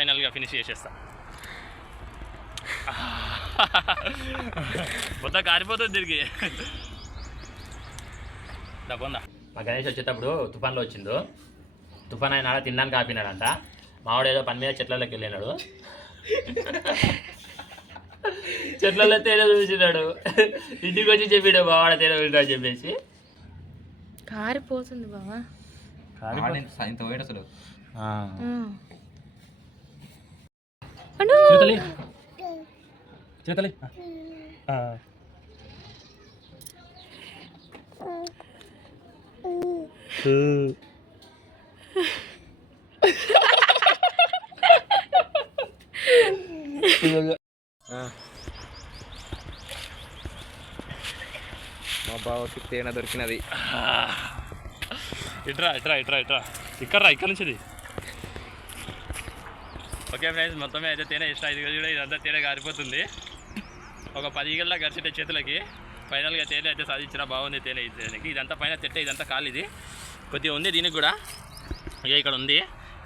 ఫైనల్గా ఫినిష్ చేసేస్తా. మొత్తం కారిపోతుంది తిరిగి. డబ్బుందా మా గణేష్ వచ్చేటప్పుడు తుఫాన్లో వచ్చిండు. తుఫాన్ అయినా తినడానికి ఆపినాడంట. మావాడు ఏదో పని మీద చెట్లలోకి వెళ్ళినాడు. చెట్లలో తేనె చూసినాడు. ఇంటికి వచ్చి చెప్పాడు బావాడ తేనె ఉంటాడు చెప్పేసి. కారిపోతుంది బావా. ఇంత పోయాడు అసలు. అను చేతలి చేతలి మా బావకి తేనె దొరికినది ఇట్రా ఇట్రా ఇట్రా ఇట్రా ఇక్కడ రా ఇక్కడ నుంచి ఇది. ఓకే ఫ్రెండ్స్ మొత్తమే అయితే తేనె ఇష్టం ఇది కూడా ఇదంతా తేనె కారిపోతుంది. ఒక పది ఈగల్లా గడిచితే చేతులకి. ఫైనల్గా తేనె అయితే సాధించిన బాగుంది తేనె ఇది తేనెకి. ఇదంతా పైన తిట్టే ఇదంతా కాలు ఇది. కొద్దిగా ఉంది దీనికి కూడా. ఇక ఇక్కడ ఉంది.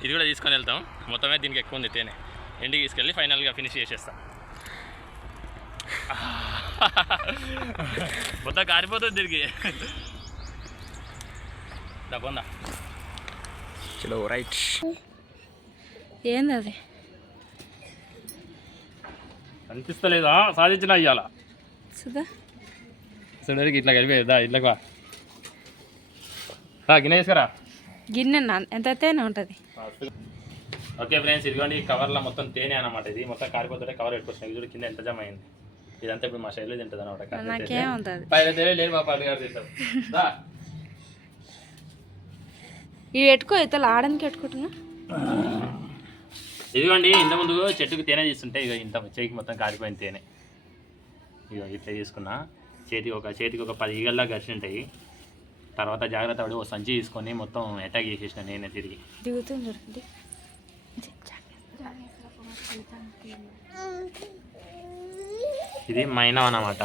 ఇది కూడా తీసుకొని వెళ్తాం. మొత్తమే దీనికి ఎక్కువ ఉంది తేనె. ఇంటికి తీసుకెళ్ళి ఫైనల్గా ఫినిష్ చేసేస్తాం. మొత్తం కారిపోతుంది తిరిగి డబ్బుందా చలో రైట్ ఏంది అది? అనిపిస్తలేదా సాధించిన సుధా. చూడడానికి ఇట్లా కలిపేదా ఇట్లా గిన్నె తీసుకురా. గిన్నె ఎంత తేనె ఉంటుంది. ఓకే ఫ్రెండ్స్ ఇదిగోండి కవర్లో మొత్తం తేనె అనమాట ఇది. మొత్తం కారిపోతుంటే కవర్ పెట్టుకొచ్చిన. ఇది కింద ఎంత జమ అయింది. ఇదంతా ఇప్పుడు మా శైలి తింటుంది అనమాట పైన లేదు మా పాటు గారు తీస్తాం దా. ఇవి పెట్టుకో ఇతలు ఆడడానికి పెట్టుకుంటున్నా. ఇదిగోండి ఇంత ముందు చెట్టుకు తేనె తీస్తుంటే ఇక ఇంత చేతికి మొత్తం కారిపోయిన తేనె. ఇక ఇట్లా తీసుకున్నా. చేతికి ఒక చేతికి ఒక పది ఈగల్లా గడిచి ఉంటాయి తర్వాత జాగ్రత్త పడి ఓ సంచి తీసుకొని మొత్తం అటాక్ చేసేసిన నేనే తిరిగి. దిగుతుంది ఇది మైనం అన్నమాట.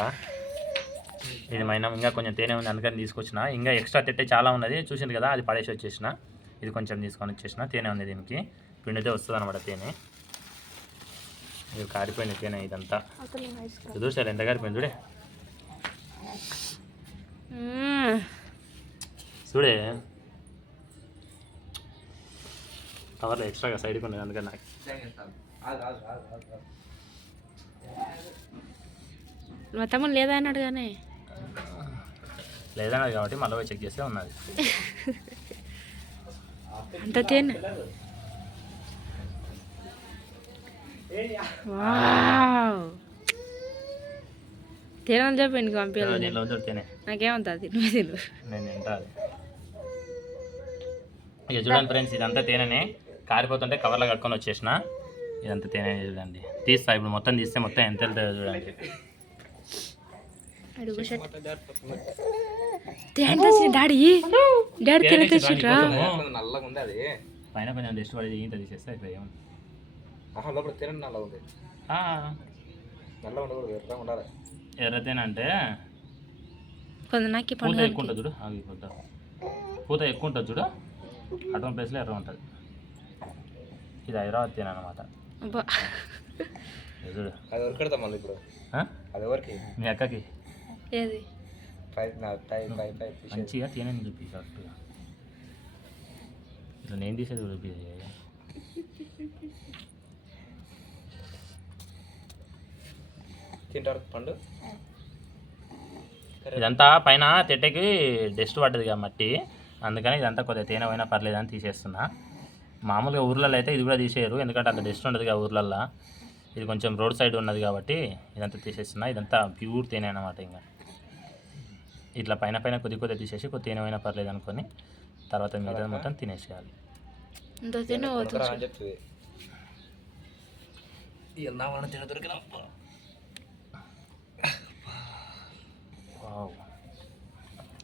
ఇది మైనం. ఇంకా కొంచెం తేనె ఉంది అందుకని తీసుకొచ్చిన. ఇంకా ఎక్స్ట్రా తిట్టే చాలా ఉన్నది. చూసింది కదా అది పడేసి వచ్చేసిన. ఇది కొంచెం తీసుకొని వచ్చేసిన. తేనె ఉంది దీనికి. పిండితే వస్తుంది అనమాట తేనె. ఇది కారిపోయింది తేనె ఇదంతా. చూసారు ఎంత కారిపోయింది చూడే. చూడే. కవర్లో ఎక్స్ట్రాగా సైడ్కి ఉన్నది అందుకని నాకు. మా తమ్ముడు లేదా అన్నాడు కానీ లేదన్నది కాబట్టి మళ్ళీ చెక్ చేస్తే ఉన్నది. అంత తేనె. వావ్. తేనె చెప్పి ఇంటికి పంపించాలి నాకేమంటుంది నువ్వు తిను. నేను తింటాను ఇక చూడండి ఫ్రెండ్స్ ఇదంతా తేనెనే. కారిపోతుంటే కవర్లో కట్టుకొని వచ్చేసిన. ఇదంతా తేనె చూడండి. తీస్తా ఇప్పుడు మొత్తం తీస్తే మొత్తం ఎంత వెళ్తుందో చూడండి. డాడీ డాడీ తేనె తెచ్చిట్రా పైన కొంచెం డస్ట్ పడి ఇంత తీసేస్తే ఇప్పుడు ఏముంది ఆహా లోపల తేనె నల్లగా ఉంది. ఆ, నల్లగా ఉండకూడదు ఎర్రగా ఉండాలి. ఎర్ర తేనె అంటే పూత ఎక్కువ ఉంటుంది చూడు ఆగి పూత. పూత ఎక్కువ ఉంటుంది చూడు అటువంటి ప్లేస్లో ఎర్ర ఉంటుంది. ఇది హైదరాబాద్ తేనె అనమాట చూడు. అది ఎవరికి పెడతాం మళ్ళీ ఇప్పుడు? అది ఎవరికి? మీ అక్కకి. ఏది. మంచిగా తేనెని చూపి కరెక్ట్గా ఇట్లా నేను తీసేది కూడా చూపి తింటారు పండు. ఇదంతా పైన తెట్టకి డస్ట్ పడ్డది కదా మట్టి. అందుకని ఇదంతా కొద్దిగా తేనె పోయినా పర్లేదు అని తీసేస్తున్నా. మామూలుగా ఊర్లలో అయితే ఇది కూడా తీసేయరు. ఎందుకంటే అంత డస్ట్ ఉండదు కదా ఊర్లల్లో. ఇది కొంచెం రోడ్ సైడ్ ఉన్నది కాబట్టి ఇదంతా తీసేస్తున్నా. ఇదంతా ప్యూర్ తేనె అనమాట ఇంకా ఇట్లా పైన పైన కొద్ది కొద్దిగా తీసేసి కొద్ది తేనె పోయినా పర్లేదు అనుకొని తర్వాత మిగతా మొత్తం తినేసేయాలి. ఇంత తేనె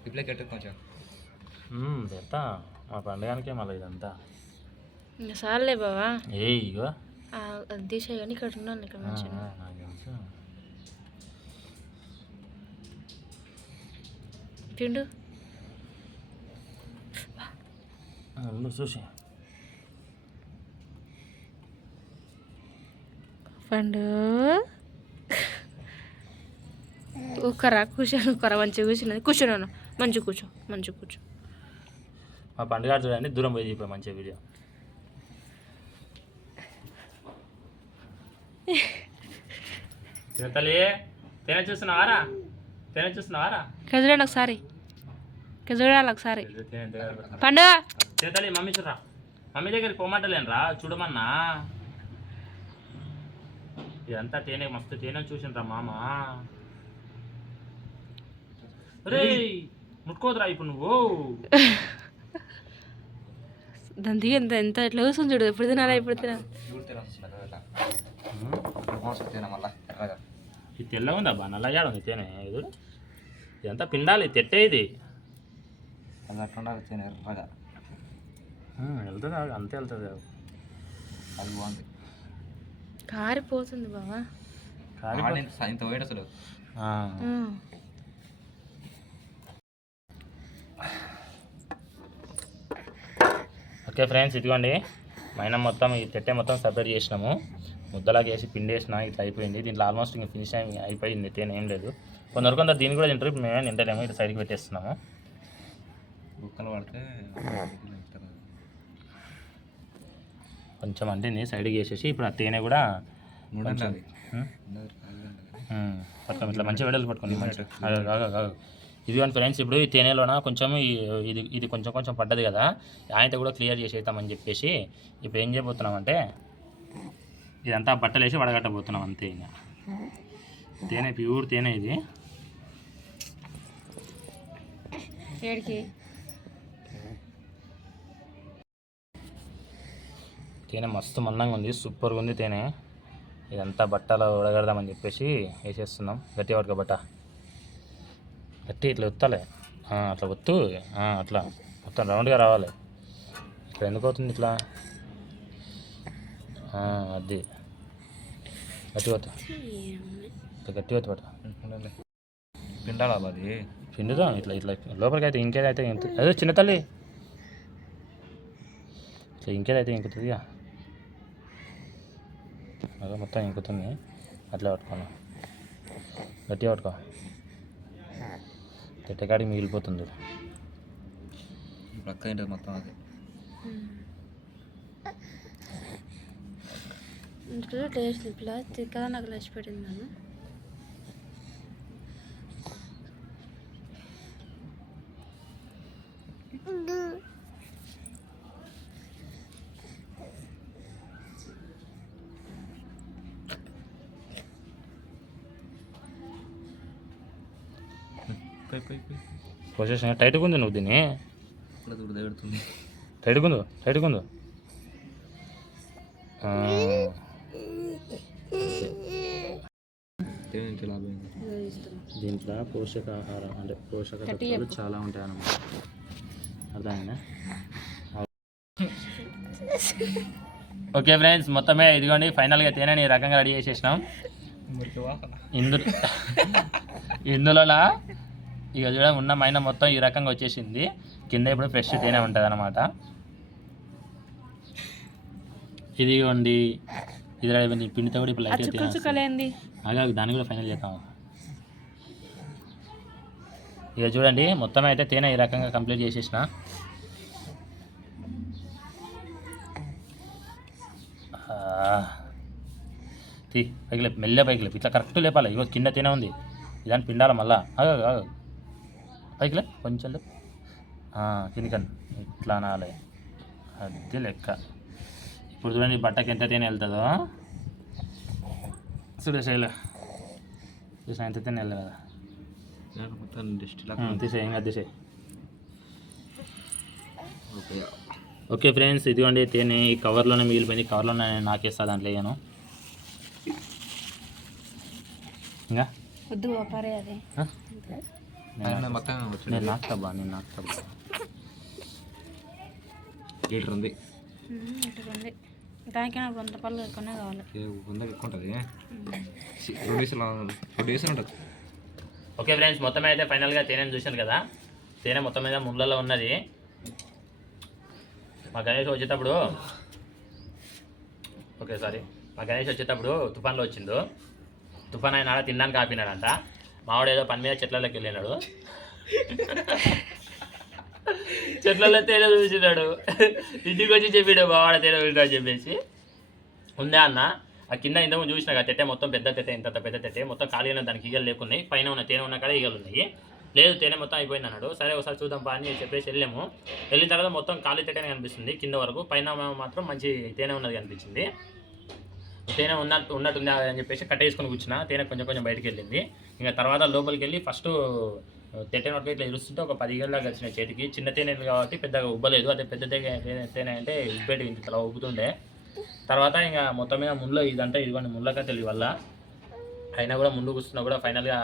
ఇప్పుడే కట్టు కొంచెం ఇదంతా మా పండుగనికే మళ్ళీ ఇదంతా. ఇంకా సార్లే బావా? ఏ ఇగో. తీసే కానీ ఇక్కడ ఉన్నాను ఇక్కడ మంచిగా ఉండు చూసి. పండు. ఒక్కరా కూర్చోను ఒక్కరా మంచిగా కూర్చున్నది. కూర్చున్నాను మంచిగా కూర్చో మంచిగా కూర్చో. మా పండుగ చూడండి దూరం పోయి ఇప్పుడు మంచిగా వీడియో. తల్లి తేనె చూస్తున్నావారా? తేనె చూస్తున్నావారా? చూడండి ఒకసారి. చూడాలి ఒకసారి. పండు! చేతలి మమ్మీ చూడరా? మమ్మీ దగ్గరికి పోమంటలేను రా చూడమన్నా? ఇదంతా తేనె మస్తు తేనె చూసిండ్రా మామ. ముట్టుకోదురా ఇప్పుడు నువ్వు. దాని దిగి ఎంత ఎంత ఎట్లా కూర్చొని చూడు ఎప్పుడు తినాలా ఎప్పుడు తినాలి ఇది తెల్లగా ఉందా బా? నల్లగా ఉంది తేనె ఇది ఇదంతా పిండాలి తెట్టే ఇది. వెళ్తుంది? అంతే వెళ్తుంది. అది బాగుంది. కారిపోతుంది బావా. ఆడ ఇంత పోయిన అసలు ఆ. ఉమ్. ఓకే ఫ్రెండ్స్ ఇదిగోండి. మైనం మొత్తం ఈ తెట్టె మొత్తం సపరేట్ చేసినాము. ముద్దలాగా వేసి పిండి వేసిన ఇట్లా అయిపోయింది. దీంట్లో ఆల్మోస్ట్ ఇంకా ఫినిష్ అయి అయిపోయింది తేనె ఏం లేదు. కొందరు కొందరు దీన్ని కూడా తింటారు మేమే తింటలేము ఇటు సైడ్కి పెట్టేస్తున్నాము. బుక్కలు పడితే. కొంచెం అంటింది సైడ్కి వేసేసి ఇప్పుడు ఆ తేనె కూడా పట్టుకోండి ఇట్లా మంచి వెడలు పట్టుకోండి మంచి ఇది కానీ ఫ్రెండ్స్ ఇప్పుడు ఈ తేనెలోన కొంచెం ఇది ఇది కొంచెం కొంచెం పడ్డది కదా ఆయనతో కూడా క్లియర్ చేసేద్దామని చెప్పేసి ఇప్పుడు ఏం చేయబోతున్నామంటే ఇదంతా బట్టలు వేసి వడగట్టబోతున్నాం అంతే ఇంకా. తేనె ప్యూర్ తేనె ఇది. తేనె మస్తు మందంగా ఉంది సూపర్గా ఉంది తేనె. ఇదంతా బట్టలో ఉడగడదామని చెప్పేసి వేసేస్తున్నాం. గట్టి పట్టుకో బట్ట. గట్టి ఇట్లా ఒత్తాలి ఆ, అట్లా ఒత్తు. అట్లా. మొత్తం రౌండ్గా రావాలి. ఇక్కడ ఎందుకు అవుతుంది ఇట్లా? అది. గట్టి ఇట్లా గట్టి కొత్త పట్ట. పిండాలా బాది పిండుదాం. ఇట్లా ఇట్లా లోపలికి అయితే ఇంకేదైతే అదే చిన్న తల్లి. ఇట్లా ఇంకేదైతే ఇంకుతుందిగా అదే మొత్తం ఇంకుతుంది. అట్లా పట్టుకోను. గట్టిగా పట్టుకో. తిట్టకాడికి మిగిలిపోతుంది. ఇప్పుడు అక్క తింటుంది మొత్తం అది? ఇంట్లో టేస్ట్ ఇట్లా తిక్కగా నాకు లసి పెట్టింది నన్ను పై పై పై పొజిషన్ టైట్గా ఉంది నువ్వు దీన్ని? టైట్గా ఉందో టైట్గా ఉందో? దీంట్లో పోషకాహారం అంటే పోషక తత్వాలు చాలా ఉంటాయి అన్నమాట అర్థమైందా? ఓకే ఫ్రెండ్స్ మొత్తమే ఇదిగోండి ఫైనల్గా తేనెని ఈ రకంగా రెడీ చేసేసినాం. ఇందులో ఇందులోనా? ఇక చూడ ఉన్న మైన మొత్తం ఈ రకంగా వచ్చేసింది. కింద ఇప్పుడు ఫ్రెష్ తేనె ఉంటుంది అనమాట ఇదిగోండి ఇది అయిపోయింది. పిండితో కూడా ఇప్పుడు లైట్గా చుక్క తేనె చుక్కలేంది అలాగే దాన్ని కూడా ఫైనల్ చేద్దాం. ఇక చూడండి మొత్తం అయితే తేనె ఈ రకంగా కంప్లీట్ చేసేసిన. తీ పైకి లేపు మెల్లె పైకి లేపు. ఇట్లా కరెక్ట్ లేపాలి. ఇగో కింద తేనె ఉంది. ఇదాన్ని పిండాలి మళ్ళా. ఆగు. ఆగు పైకి లే కొంచెం కిందికండి ఇట్లా అనాలి అది లెక్క ఇప్పుడు చూడండి బట్టకి ఎంత తేనె వెళ్తుందో చూడు శైల చూసా ఎంత తేనె వెళ్ళదు కదా తీసే తీసేయ్ ఓకే ఫ్రెండ్స్ ఇదిగోండి తేనె ఈ కవర్లోనే మిగిలిపోయింది కవర్లోనే నేను నాకేస్తా దాంట్లో వేయను ఇంకా వద్దు పరే అది ఆ? నేను మొత్తం నేను నాకుతా బా నేను నాకుతా బా లీటర్ ఉంది ఇట్లా ఉంది దానికి నాకు వంద పళ్ళు ఎక్కువనే కావాలి. వందకి ఎక్కువ ఉంటుంది రెండు వేసులు రెండు వేసులు ఉంటుంది. ఓకే ఫ్రెండ్స్ మొత్తం అయితే ఫైనల్గా తేనెని చూశాను కదా. తేనె మొత్తం మీద ముళ్ళలో ఉన్నది. మా గణేష్ వచ్చేటప్పుడు ఓకే సారీ మా గణేష్ వచ్చేటప్పుడు తుఫాన్లో వచ్చిండు. తుఫాన్ అయినా తినడానికి ఆపినాడంట. మావాడు ఏదో పని మీద చెట్లలోకి వెళ్ళినాడు. చెట్లలో తేనె చూసినాడు ఇంటికి వచ్చి చెప్పాడు మావాడ తేనె చూసినాడు చెప్పేసి. ఉందా అన్న? ఆ కింద ఇంతకు చూసిన కదా తెట్టే మొత్తం పెద్ద తెట్టే ఇంత పెద్ద తెట్టే మొత్తం ఖాళీగా దానికి ఈగలు లేకున్నాయి పైన ఉన్న తేనె ఉన్న కాడ ఈగలు ఉన్నాయి. లేదు తేనె మొత్తం అయిపోయింది అన్నాడు. సరే ఒకసారి చూద్దాం పా అని చెప్పేసి వెళ్ళాము. వెళ్ళిన తర్వాత మొత్తం ఖాళీ తెట్టనే కనిపిస్తుంది కింద వరకు. పైన మాత్రం మంచి తేనె ఉన్నది కనిపించింది. తేనె ఉన్నట్టు ఉన్నట్టుంది అని చెప్పేసి కట్టేసుకొని కూర్చున్నా. తేనె కొంచెం కొంచెం బయటకు వెళ్ళింది. ఇంకా తర్వాత లోపలికి వెళ్ళి ఫస్ట్ తెట్టే వరకు ఇట్లా ఇరుస్తుంటే ఒక పది గంటలకు కలిసిన చేతికి. చిన్న తేనె కాబట్టి పెద్దగా ఉబ్బలేదు. అదే పెద్ద తేనె తేనె అంటే ఉబ్బేటి ఇంత ఇట్లా ఉబ్బుతుండే తర్వాత ఇంకా మొత్తం మీద ముళ్ళు ఇదంటే ఇదిగోండి ముళ్ళ కట్టెలు వల్ల అయినా కూడా ముందు కూర్చున్నా కూడా ఫైనల్గా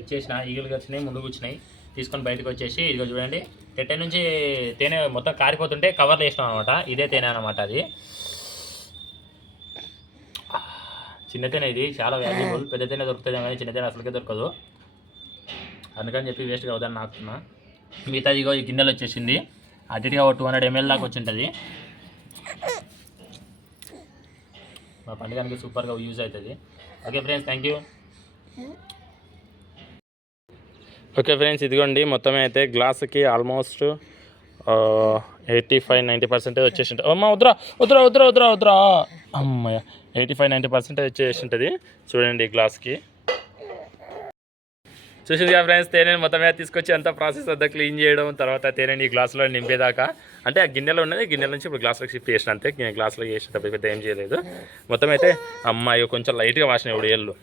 ఇచ్చేసిన ఈగలు వచ్చినాయి ముందు కూర్చున్నాయి. తీసుకొని బయటకు వచ్చేసి ఇదిగో చూడండి. తెట్టె నుంచి తేనె మొత్తం కారిపోతుంటే కవర్లు వేసినాం అనమాట. ఇదే తేనె అనమాట అది. చిన్న తేనె ఇది చాలా వాల్యుబుల్ పెద్ద తేనె దొరుకుతుంది కానీ చిన్న తేనె అసలుకే దొరకదు. అందుకని చెప్పి వేస్ట్గా అవుదని నాకుతున్నా మిగతా ఇగో ఈ గిన్నెలు వచ్చేసింది. ఇటుగా ఒక టూ హండ్రెడ్ ఎంఎల్ దాకా వచ్చి ఉంటుంది మా పండుగనికి సూపర్గా యూజ్ అవుతుంది. Okay friends thank you okay friends ఇదిగోండి మొత్తం అయితే గ్లాస్కి almost eighty five ninety percentage వచ్చేసి ఉంటుంది అమ్మ వద్దురా వద్దురా వద్దురా వద్దురా వద్దురా అమ్మయ్య ఎయిటీ ఫైవ్ నైంటీ పర్సెంటేజ్ వచ్చేసి ఉంటుంది చూడండి ఈ గ్లాస్కి. చూసింది ఫ్రెండ్స్ తేనెని మొత్తం మీద తీసుకొచ్చి అంతా ప్రాసెస్ అంతా క్లీన్ చేయడం తర్వాత తేనెని ఈ గ్లాసులో నింపేదాకా. అంటే ఆ గిన్నెలో ఉన్నది గిన్నెల నుంచి ఇప్పుడు గ్లాసులోకి షిఫ్ట్ చేసిన అంతే. గ్లాసులో చేసేటప్పుడు పెద్ద ఏం చేయలేదు. మొత్తం అయితే అమ్మాయి కొంచెం లైట్గా వాసిన ఇప్పుడు ఏళ్ళు.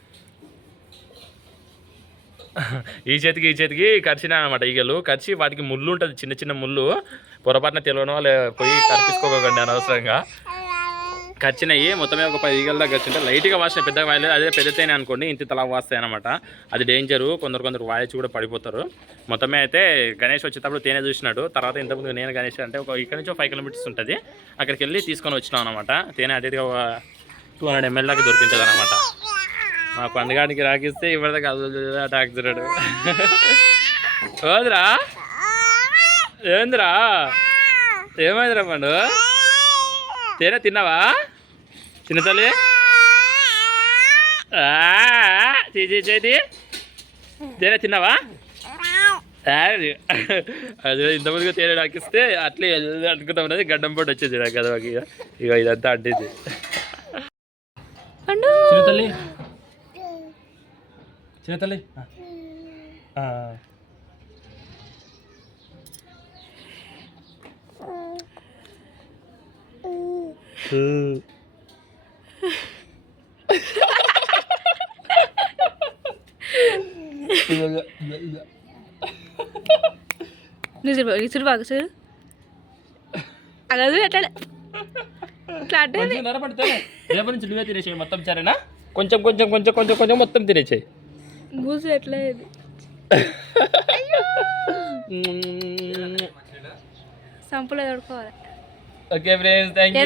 ఈ చేతికి ఈ చేతికి కరిచిన అనమాట ఈగలు. కరిచి వాటికి ముళ్ళు ఉంటుంది చిన్న చిన్న ముళ్ళు. పొరపాటున తెలియని వాళ్ళు పోయి కరిపించుకోకండి అనవసరంగా. కరిచినవి మొత్తం ఒక పది ఈగల దాకా వచ్చింటే లైట్గా వాసిన పెద్దగా వాయలేదు. అదే పెద్దతేనే అనుకోండి ఇంత తలా వాస్తాయి అనమాట అది డేంజరు కొందరు కొందరు వాయచి కూడా పడిపోతారు. మొత్తమే అయితే గణేష్ వచ్చేటప్పుడు తేనె చూసినాడు. తర్వాత ఇంతకుముందు నేను గణేష్ అంటే ఒక ఇక్కడ నుంచి ఫైవ్ కిలోమీటర్స్ ఉంటుంది. అక్కడికి వెళ్ళి తీసుకొని వచ్చినాం అనమాట తేనె అటు ఒక టూ హండ్రెడ్ ఎంఎల్ దాకా దొరికింటుంది అనమాట మా పండుగానికి రాకిస్తే ఇప్పటిదాకా డాక్టరాడు ఓదిరా? ఏందిరా? ఏమైందిరా పండు? తేనె తిన్నావా? చిన్న తల్లి. చేతి చేతి తేనె తిన్నావా? అది ఇంతమందిగా తేనె నాకిస్తే అట్లే అనుకుంటా ఉన్నది. గడ్డం పొడి వచ్చేది నాకు కదా ఇక ఇదంతా అడ్డేది పండు. చిన్న తల్లి. నిజరు నిజరు బాగా చూడు అగదు ఎట్లా ఇట్లా అంటే కొంచెం నరపడితే రేపటి నుంచి నువ్వే తినేసేయి మొత్తం సరేనా? కొంచెం కొంచెం కొంచెం కొంచెం కొంచెం మొత్తం తినేసేయి. బూజు ఎట్లా ఇది? సంపులో తోడుకోవాలి. Okay friends thank you